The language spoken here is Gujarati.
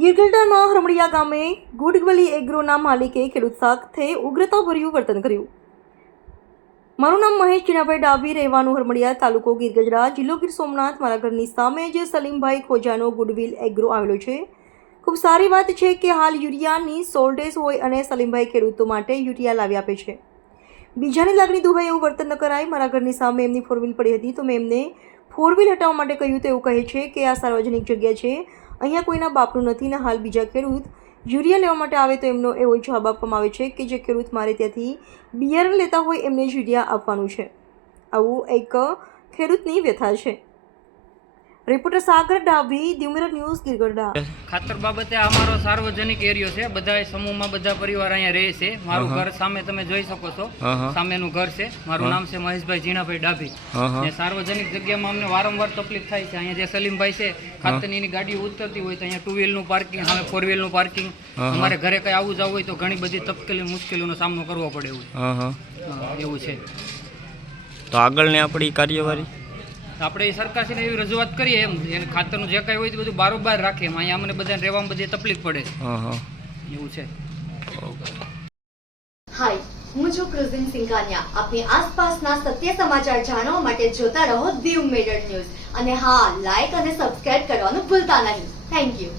ગીરગઢડાના હરમડિયા ગામે ગુડગવલી એગ્રોના માલિકે ખેડૂત સાથે ઉગ્રતાભર્યું વર્તન કર્યું. મારું નામ મહેશ ચીનાભાઈ ડાભી, રહેવાનું હરમડિયા તાલુકો ગીરગઢડા જિલ્લો ગીર સોમનાથ. મારા ઘરની સામે જ સલીમભાઈ ખોજાનો ગુડવિલ એગ્રો આવેલો છે. ખૂબ સારી વાત છે કે હાલ યુરિયાની સોલ્ટેજ હોય અને સલીમભાઈ ખેડૂતો માટે યુરિયા લાવી આપે છે. બીજાની લાગણી દુભાઈ એવું વર્તન ન કરાય. મારા ઘરની સામે એમની ફોર વ્હીલ પડી હતી તો મેં એમને ફોર વ્હીલ હટાવવા માટે કહ્યું તો એવું કહે છે કે આ સાર્વજનિક જગ્યા છે. અહીંયા કોઈના બાપનું નથી ને હાલ બીજા ખેડૂત યુરિયા લેવા માટે આવે તો એમનો એવો જવાબ આપવામાં આવે છે કે જે ખેડૂત મારે ત્યાંથી બિયારણ લેતા હોય એમને યુરિયા આપવાનું છે. આવું એક ખેડૂતની વ્યથા છે. Reporter Sagar Dabhi the mirror news Girgadhada ખાતર બાબતે અમારો સાર્વજનિક એરિયો છે. બધા સમૂહમાં બધા પરિવાર અહીંયા રહે છે. મારું ઘર સામે તમે જોઈ શકો છો. સામેનું ઘર છે. મારું નામ છે મહેશભાઈ જીણાભાઈ ડાભી. ને સાર્વજનિક જગ્યામાં અમને વારંવાર તકલીફ થાય છે. અહીંયા જે સલીમભાઈ છે ખાતરની ગાડી ઉતરતી હોય તો અહીંયા ટુ વ્હીલનું પાર્કિંગ સામે ફોર વ્હીલનું પાર્કિંગ અમારે ઘરે કઈ આવું જવું હોય તો ઘણી બધી તકલીફ મુશ્કેલીનો સામનો કરવો પડે એવું. એવું છે. તો આગળની આપણી કાર્યવાહી? આપણે એ સરકારશ્રીને એવી રજૂઆત કરીએ એમ. એને ખાતરનું જે કાંઈ હોય તે બધું બારોબાર રાખે એમ. અહીંયા અમને બધાને રહેવામાં બધી તકલીફ પડે. એવું છે. હાય હું છું ક્રુઝિન સિંઘાનિયા. આપની આસપાસના સત્ય સમાચાર જાણવા માટે જોતા રહો દીવ મેડર ન્યૂઝ. અને હા લાઈક અને સબસ્ક્રાઇબ કરવાનું ભૂલતા નહીં. Thank you